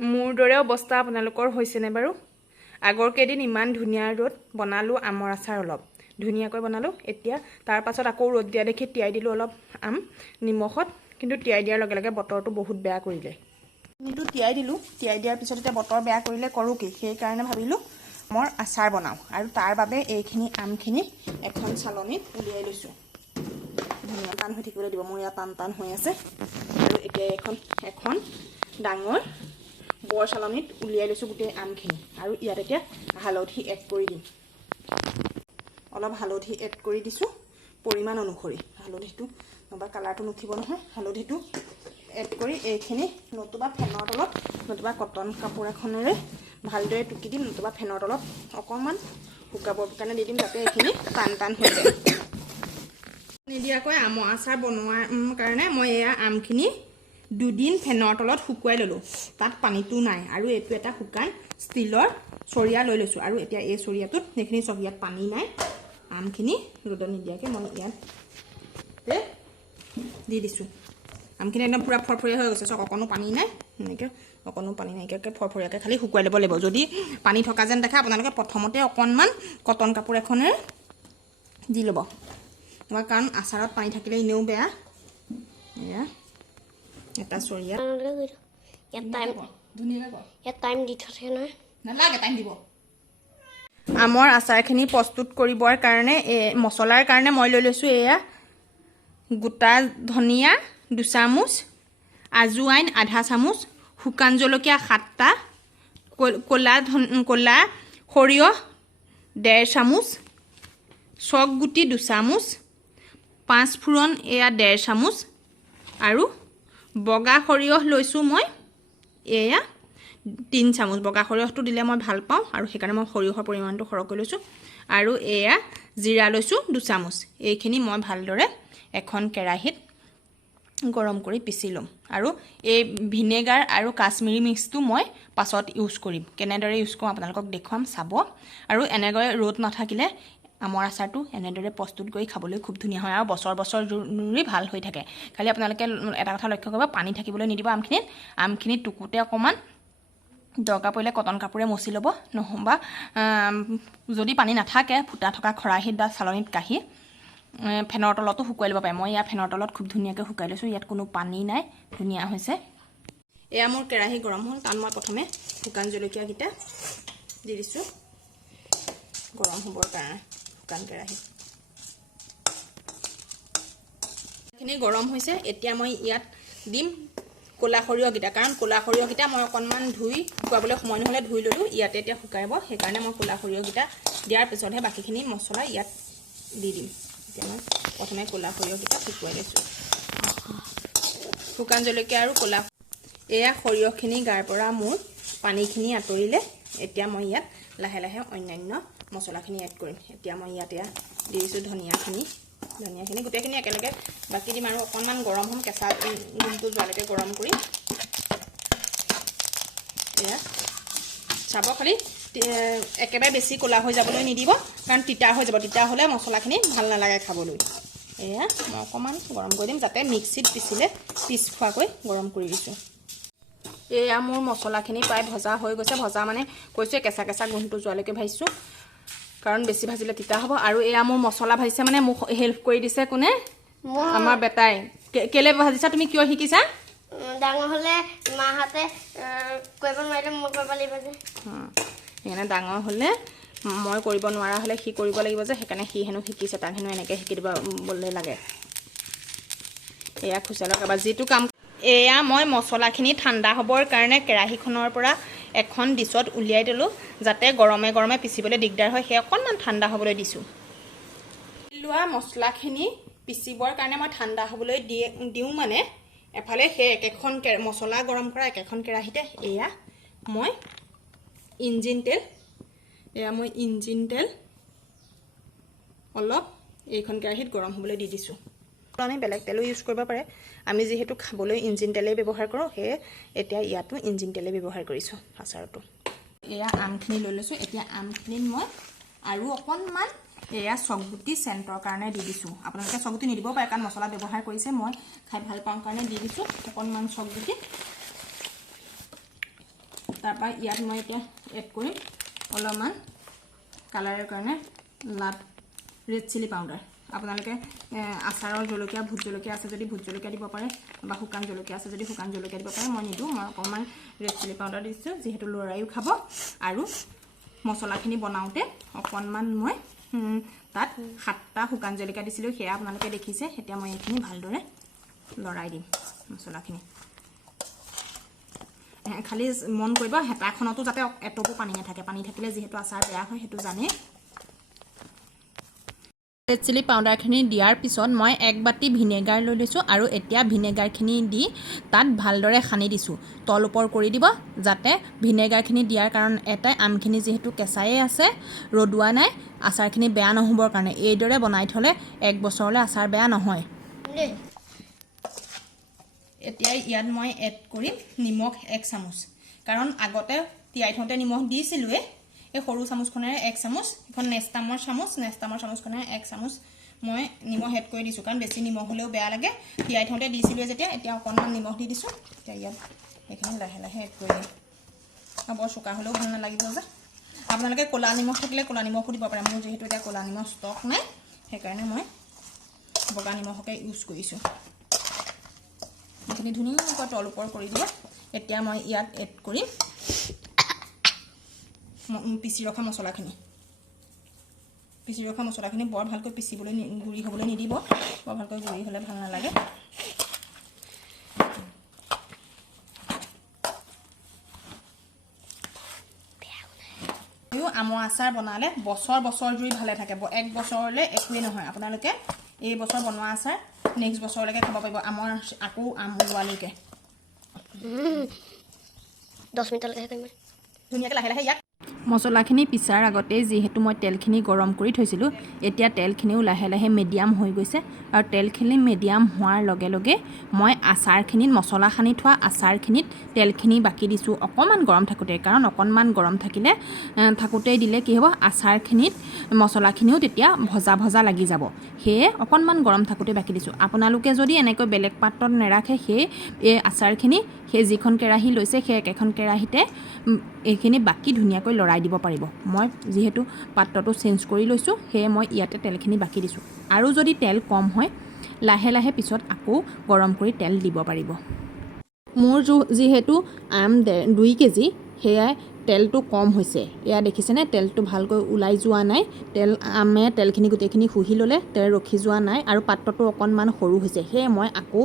মোৰ দৰে অৱস্থা আপোনালোকৰ হৈছেনে বাৰু? আগৰ কেইদিন ইমান ধুনীয়া ৰ'দ বনালোঁ আমৰ আচাৰ অলপ ধুনীয়াকৈ বনালোঁ। এতিয়া তাৰ পাছত আকৌ ৰ'দ দিয়া দেখি তিয়াই দিলোঁ অলপ আম নিমখত, কিন্তু তিয়াই দিয়াৰ লগে লগে বতৰটো বহুত বেয়া কৰিলে। কিন্তু তিয়াই দিলোঁ, তিয়াই দিয়াৰ পিছত এতিয়া বতৰ বেয়া কৰিলে কৰোঁ কি, সেইকাৰণে ভাবিলোঁ মই আচাৰ বনাওঁ। আৰু তাৰ বাবে এইখিনি আমখিনি এখন চালনীত উলিয়াই লৈছোঁ। ধুনীয়া টান হৈ থাকিবলৈ দিব, মোৰ ইয়াত টান টান হৈ আছে। আৰু এতিয়া এখন ডাঙৰ বৰ চালনীত উলিয়াই লৈছোঁ গোটেই আমখিনি। আৰু ইয়াত এতিয়া হালধি এড কৰি দিম। অলপ হালধি এড কৰি দিছোঁ পৰিমাণ অনুসৰি। হালধিটো নহ'বা কালাৰটো নুঠিব নহয়। হালধিটো এড কৰি এইখিনি নতুবা ফেনৰ তলত নতুবা কটন কাপোৰ এখনেৰে ভালদৰে টুকি দিম, নতুবা ফেনৰ তলত অকণমান শুকাবৰ কাৰণে দি দিম, যাতে এইখিনি টান টান হৈ যায়। নিদিয়াকৈ আমৰ আচাৰ বনোৱাৰ কাৰণে মই এয়া আমখিনি 2 দিন ফেনৰ তলত শুকুৱাই ল'লোঁ। তাত পানীটো নাই। আৰু এইটো এটা শুকান ষ্টীলৰ চৰিয়া লৈ লৈছোঁ। আৰু এতিয়া এই চৰিয়াটোত সেইখিনি চৰিয়াত পানী নাই, আমখিনি ৰ'দত নিদিয়াকৈ মই ইয়াত দি দিছোঁ। আমখিনি একদম পূৰা ফৰফৰীয়া হৈ গৈছে, চক অকণো পানী নাই, এনেকৈ অকণো পানী নাইকিয়াকৈ ফৰফৰীয়াকৈ খালি শুকুৱাই ল'ব লাগিব। যদি পানী থকা যেন দেখে আপোনালোকে প্ৰথমতে অকণমান কটন কাপোৰ এখনেৰে দি ল'ব, কাৰণ আচাৰত পানী থাকিলে এনেও বেয়া। এয়া এটা চৰিয়া আমৰ আচাৰখিনি প্ৰস্তুত কৰিবৰ কাৰণে মছলাৰ কাৰণে মই লৈ লৈছোঁ এয়া গোটা ধনিয়া 2 চামুচ, আজুৱাইন আধা চামুচ, শুকান জলকীয়া 7টা, ক'লা সৰিয়হ 1.5 চামুচ, চক গুটি 2 চামুচ, 5 ফুৰণ এয়া 1.5 চামুচ, আৰু বগা সৰিয়হ লৈছোঁ মই এয়া 3 চামুচ। বগা সৰিয়হটো দিলে মই ভাল পাওঁ আৰু সেইকাৰণে মই সৰিয়হৰ পৰিমাণটো সৰহকৈ লৈছোঁ। আৰু এয়া জিৰা লৈছোঁ 2 চামুচ। এইখিনি মই ভালদৰে এখন কেৰাহীত গৰম কৰি পিচি ল'ম। আৰু এই ভিনেগাৰ আৰু কাশ্মীৰী মিক্সটো মই পাছত ইউজ কৰিম। কেনেদৰে ইউজ কৰোঁ আপোনালোকক দেখুৱাম, চাব। আৰু এনেদৰে ৰ'দ নাথাকিলে আমৰ আচাৰটো এনেদৰে প্ৰস্তুত কৰি খাবলৈ খুব ধুনীয়া হয় আৰু বছৰ বছৰ জুৰি ভাল হৈ থাকে। খালি আপোনালোকে এটা কথা লক্ষ্য কৰিব, পানী থাকিবলৈ নিদিব আমখিনিত টুকুতে অকণমান দৰকাৰ পৰিলে কটন কাপোৰে মচি ল'ব, নহ'বা যদি পানী নাথাকে ফুটা থকা খৰাহীত বা চালনীত কাঢ়ি ফেনৰ তলতো শুকুৱাই ল'ব পাৰে। মই ইয়াত ফেনৰ তলত খুব ধুনীয়াকৈ শুকাই লৈছোঁ, ইয়াত কোনো পানী নাই, ধুনীয়া হৈছে। এয়া মোৰ কেৰাহী গৰম হ'ল, তাত মই প্ৰথমে শুকান জলকীয়াকেইটা দি দিছোঁ গৰম হ'বৰ কাৰণে। শুকান কেৰাহী এইখিনি গৰম হৈছে। এতিয়া মই ইয়াত দিম ক'লা সৰিয়হকেইটা, কাৰণ ক'লা সৰিয়হকেইটা মই অকণমান ধুই শুকুৱাবলৈ সময় নহ'লে ধুই ল'লোঁ, ইয়াতে এতিয়া শুকাব। সেইকাৰণে মই ক'লা সৰিয়হকেইটা দিয়াৰ পিছতহে বাকীখিনি মছলা ইয়াত দি দিম। এতিয়া মই প্ৰথমে ক'লা সৰিয়হকেইটা শুকুৱাই লৈছোঁ। শুকান জলকীয়া আৰু ক'লা এয়া সৰিয়হখিনি গাৰ পৰা মোৰ পানীখিনি আঁতৰিলে এতিয়া মই ইয়াত লাহে লাহে অন্যান্য মছলাখিনি এড কৰিম। এতিয়া মই ইয়াত দি দিছোঁ ধনিয়াখিনি গোটেইখিনি একেলগে বাকি দিম আৰু অকণমান গৰম হ'ম, কেঁচা গোন্ধটো যোৱালৈকে গৰম কৰি। এয়া চাব, খালি একেবাৰে বেছি ক'লা হৈ যাবলৈ নিদিব, কাৰণ তিতা হৈ যাব। তিতা হ'লে মছলাখিনি ভাল নালাগে খাবলৈ। এয়া মই অকণমান গৰম কৰি দিম, যাতে মিক্সিত পিচিলে পিচ খোৱাকৈ গৰম কৰি দিছোঁ। এয়া মোৰ মছলাখিনি প্ৰায় ভজা হৈ গৈছে। ভজা মানে কৈছোঁ কেঁচা কেঁচা গোন্ধটো যোৱালৈকে ভাজিছোঁ, কাৰণ বেছি ভাজিলে তিতা হ'ব। আৰু এয়া মোৰ মছলা ভাজিছে মানে মোক হেল্প কৰি দিছে কোনে? আমাৰ বেটাই। কেলে ভাজিছা তুমি, কিয় শিকিছা? ডাঙৰ হ'লে মাহঁতে কৰিব নোৱাৰিলে মই কৰিব লাগিব যে। সেইকাৰণে ডাঙৰ হ'লে মই কৰিব নোৱাৰা হ'লে সি কৰিব লাগিব যে, সেইকাৰণে সি হেনো শিকিছে, তাক হেনো এনেকৈ শিকি দিবলৈ লাগে। এয়া খুচালক এবাৰ যিটো কাম। এয়া মই মছলাখিনি ঠাণ্ডা হ'বৰ কাৰণে কেৰাহীখনৰ পৰা এখন ডিছত উলিয়াই দিলোঁ, যাতে গৰমে গৰমে পিচিবলৈ দিগদাৰ হয়। সেই অকণমান ঠাণ্ডা হ'বলৈ দিছোঁ। লোৱা মছলাখিনি পিচিবৰ কাৰণে মই ঠাণ্ডা হ'বলৈ দিওঁ মানে এফালে সেই একেখন মছলা গৰম কৰা একেখন কেৰাহীতে এয়া মই ইঞ্জিন তেল অলপ এইখন কেৰাহীত গৰম হ'বলৈ দি দিছোঁ। আমি বেলেগ তেলো ইউজ কৰিব পাৰে, আমি যিহেতু খাবলৈ ইঞ্জিন তেলেই ব্যৱহাৰ কৰোঁ, সেয়ে এতিয়া ইয়াতো ইঞ্জিন তেলেই ব্যৱহাৰ কৰিছোঁ আচাৰটো। এয়া আমখিনি লৈ লৈছোঁ। এতিয়া আমখিনিত মই আৰু অকণমান এয়া চকগুটি চেণ্টৰ কাৰণে দি দিছোঁ। আপোনালোকে চকগুটি নিদিব পাৰে, কাৰণ মছলা ব্যৱহাৰ কৰিছে, মই খাই ভাল পাওঁ কাৰণে দি দিছোঁ অকণমান চকগুটি। তাৰপৰা ইয়াত মই এতিয়া এড কৰিম অলপমান কালাৰৰ কাৰণে ৰেড চিলি পাউডাৰ আপোনালোকে আচাৰৰ জলকীয়া ভোট জলকীয়া আছে যদি ভোট জলকীয়া দিব পাৰে বা শুকান জলকীয়া আছে যদি শুকান জলকীয়া দিব পাৰে মই নিদিওঁ মই অকণমান ৰেড চিলি পাউডাৰ দিছোঁ যিহেতু ল'ৰাইও খাব আৰু মছলাখিনি বনাওঁতে অকণমান মই তাত 7টা শুকান জলকীয়া দিছিলোঁ সেয়া আপোনালোকে দেখিছে এতিয়া মই এইখিনি ভালদৰে লৰাই দিম মছলাখিনি খালি মন কৰিব হেতাখনতো যাতে এটপো পানী নাথাকে পানী থাকিলে যিহেতু আচাৰ বেয়া হয় সেইটো জানে ৰেড চিলি পাউডাৰখিনি দিয়াৰ পিছত মই 1 বাটি ভিনেগাৰ লৈ লৈছোঁ আৰু এতিয়া ভিনেগাৰখিনি দি তাত ভালদৰে সানি দিছোঁ তল ওপৰ কৰি দিব যাতে ভিনেগাৰখিনি দিয়াৰ কাৰণ এটাই আমখিনি যিহেতু কেঁচায়ে আছে ৰদুৱা নাই আচাৰখিনি বেয়া নহ'বৰ কাৰণে এইদৰে বনাই থ'লে 1 বছৰলৈ আচাৰ বেয়া নহয় এতিয়া ইয়াত মই এড কৰিম নিমখ 1 চামুচ কাৰণ আগতে তিয়াই থওঁতে নিমখ দিছিলোঁৱে এই সৰু চামুচখনেৰে 1 চামুচ এখন নেষ্টামৰ চামুচখনেৰে 1 চামুচ মই নিমখ এড কৰি দিছোঁ কাৰণ বেছি নিমখ হ'লেও বেয়া লাগে তিয়াই থওঁতে দিছিলোঁ যেতিয়া এতিয়া অকণমান নিমখ দি দিছোঁ এতিয়া ইয়াত এইখিনি লাহে লাহে এড কৰি দিম বৰ চোকা হ'লেও ভাল নালাগিব যে আপোনালোকে ক'লা নিমখ থাকিলে ক'লা নিমখো দিব পাৰে মোৰ যিহেতু এতিয়া ক'লা নিমখ ষ্টক নাই সেইকাৰণে মই বগা নিমখকে ইউজ কৰিছোঁ এইখিনি ধুনীয়াকৈ তল ওপৰ কৰি দিব এতিয়া মই ইয়াত এড কৰিম পিচি ৰখা মছলাখিনি বৰ ভালকৈ পিচিবলৈ গুৰি হ'বলৈ নিদিব বৰ ভালকৈ গুৰি হ'লে ভাল নালাগে আমৰ আচাৰ বনালে বছৰ জুৰি ভালে থাকে 1 বছৰলৈ একোৱেই নহয় আপোনালোকে এই বছৰ বনোৱা আচাৰ নেক্সট বছৰলৈকে খাব পাৰিব আমৰ আকৌ আম ওলোৱালৈকে 10 মিনিটলৈকে কৰিম ধুনীয়াকৈ লাহে লাহে ইয়াত মছলাখিনি পিছাৰ আগতে যিহেতু মই তেলখিনি গৰম কৰি থৈছিলোঁ এতিয়া তেলখিনিও লাহে লাহে মিডিয়াম হৈ গৈছে আৰু তেলখিনি মিডিয়াম হোৱাৰ লগে লগে মই আচাৰখিনিত মছলা সানি থোৱা আচাৰখিনিত তেলখিনি বাকি দিছোঁ অকণমান গৰম থাকোঁতে কাৰণ অকণমান গৰম থাকোঁতেই দিলে কি হ'ব আচাৰখিনিত মছলাখিনিও তেতিয়া ভজা লাগি যাব সেয়ে অকণমান গৰম থাকোঁতে বাকি দিছোঁ আপোনালোকে যদি এনেকৈ বেলেগ পাত্ৰত নেৰাখে সেই এই আচাৰখিনি সেই যিখন কেৰাহী লৈছে সেই একেখন কেৰাহীতে এইখিনি বাকি ধুনীয়াকৈ লৰাই দিব পাৰিব মই যিহেতু পাত্ৰটো চেঞ্জ কৰি লৈছোঁ সেয়ে মই ইয়াতে তেলখিনি বাকি দিছোঁ আৰু যদি তেল কম হয় লাহে লাহে পিছত আকৌ গৰম কৰি তেল দিব পাৰিব মোৰ যিহেতু আম 2 কেজি সেয়াই তেলটো কম হৈছে এয়া দেখিছেনে তেলটো ভালকৈ ওলাই যোৱা নাই তেলখিনি গোটেইখিনি শুহি ল'লে তেল ৰখি যোৱা নাই আৰু পাত্ৰটো অকণমান সৰু হৈছে সেয়ে মই আকৌ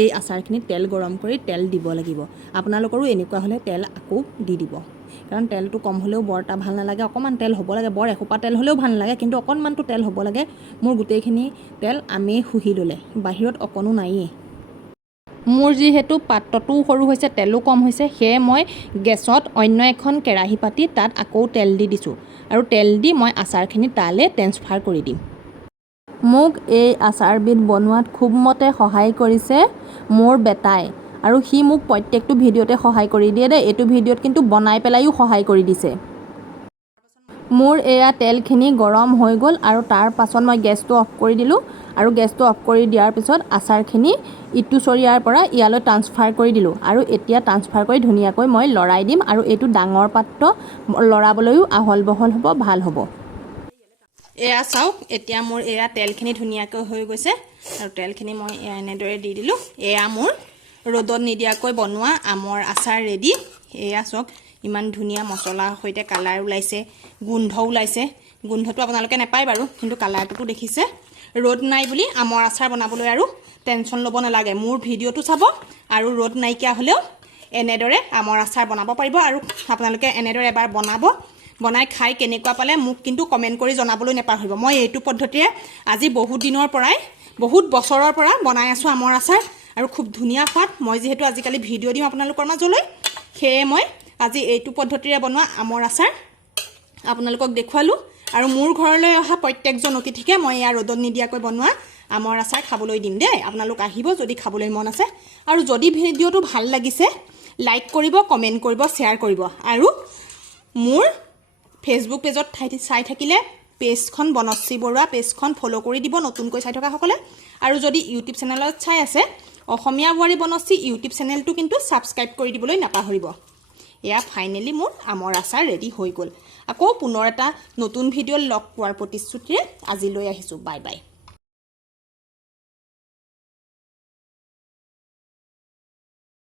এই আচাৰখিনি তেল গৰম কৰি তেল দিব লাগিব আপোনালোকৰো এনেকুৱা হ'লে তেল আকৌ দি দিব কাৰণ তেলটো কম হ'লেও বৰ এটা ভাল নালাগে অকণমান তেল হ'ব লাগে বৰ এসোপা তেল হ'লেও ভাল নালাগে কিন্তু অকণমানটো তেল হ'ব লাগে মোৰ গোটেইখিনি তেল আমেই শুহি ল'লে বাহিৰত অকণো নায়েই মোৰ যিহেতু পাত্ৰটো সৰু হৈছে তেলো কম হৈছে সেয়ে মই গেছত অন্য এখন কেৰাহী পাতি তাত আকৌ তেল দি দিছোঁ আৰু তেল দি মই আচাৰখিনি তালৈ ট্ৰেন্সফাৰ কৰি দিম মোক এই আচাৰবিধ বনোৱাত খুব মতে সহায় কৰিছে মোৰ বেটাই আৰু সি মোক প্ৰত্যেকটো ভিডিঅ'তে সহায় কৰি দিয়ে দেই এইটো ভিডিঅ'ত কিন্তু বনাই পেলাইও সহায় কৰি দিছে মোৰ এয়া তেলখিনি গৰম হৈ গ'ল আৰু তাৰ পাছত মই গেছটো অফ কৰি দিলোঁ আৰু গেছটো অফ কৰি দিয়াৰ পিছত আচাৰখিনি ইটো চৰিয়াৰ পৰা ইয়ালৈ ট্ৰান্সফাৰ কৰি দিলোঁ আৰু এতিয়া ট্ৰান্সফাৰ কৰি ধুনীয়াকৈ মই লৰাই দিম আৰু এইটো ডাঙৰ পাত্ৰ লৰাবলৈও আহল বহল হ'ব ভাল হ'ব এয়া চাওক এতিয়া মোৰ এয়া তেলখিনি ধুনীয়াকৈ হৈ গৈছে আৰু তেলখিনি মই এনেদৰে দি দিলোঁ এয়া মোৰ ৰ'দত নিদিয়াকৈ বনোৱা আমৰ আচাৰ ৰেডি এয়া চাওক ইমান ধুনীয়া মছলাৰ সৈতে কালাৰ ওলাইছে গোন্ধ ওলাইছে গোন্ধটো আপোনালোকে নাপায় বাৰু কিন্তু কালাৰটো দেখিছে ৰ'দ নাই বুলি আমৰ আচাৰ বনাবলৈ আৰু টেনশ্যন ল'ব নালাগে মোৰ ভিডিঅ'টো চাব আৰু ৰ'দ নাইকিয়া হ'লেও এনেদৰে আমৰ আচাৰ বনাব পাৰিব আৰু আপোনালোকে এনেদৰে এবাৰ বনাই খাই কেনেকুৱা পালে মোক কিন্তু কমেণ্ট কৰি জনাবলৈ নাপাহৰিব মই এইটো পদ্ধতিৰে আজি বহুত বছৰৰ পৰা বনাই আছোঁ আমৰ আচাৰ আৰু খুব ধুনীয়া সোৱাদ মই যিহেতু আজিকালি ভিডিঅ' দিম আপোনালোকৰ মাজলৈ সেয়ে মই আজি এইটো পদ্ধতিৰে বনোৱা আমৰ আচাৰ আপোনালোকক দেখুৱালোঁ আৰু মোৰ ঘৰলৈ অহা প্ৰত্যেকজন অতিথিকে মই ইয়াৰ ৰ'দত নিদিয়াকৈ বনোৱা আমৰ আচাৰ খাবলৈ দিম দেই আপোনালোক আহিব যদি খাবলৈ মন আছে আৰু যদি ভিডিঅ'টো ভাল লাগিছে লাইক কৰিব কমেণ্ট কৰিব শ্বেয়াৰ কৰিব আৰু মোৰ ফেচবুক পেজত চাই থাকিলে পেজখন বনশ্ৰী বৰুৱা পেজখন ফ'ল' কৰি দিব নতুনকৈ চাই থকাসকলে আৰু যদি ইউটিউব চেনেলত চাই আছে অসমীয়া বোৱাৰী বনশ্ৰী ইউটিউব চেনেলটো কিন্তু ছাবস্ক্ৰাইব কৰি দিবলৈ নাপাহৰিব এয়া ফাইনেলি মোৰ আমৰ আচাৰ ৰেডি হৈ গ'ল আকৌ পুনৰ এটা নতুন ভিডিঅ' লগ পোৱাৰ প্ৰতিশ্ৰুতিৰে আজিলৈ আহিছোঁ বাই বাই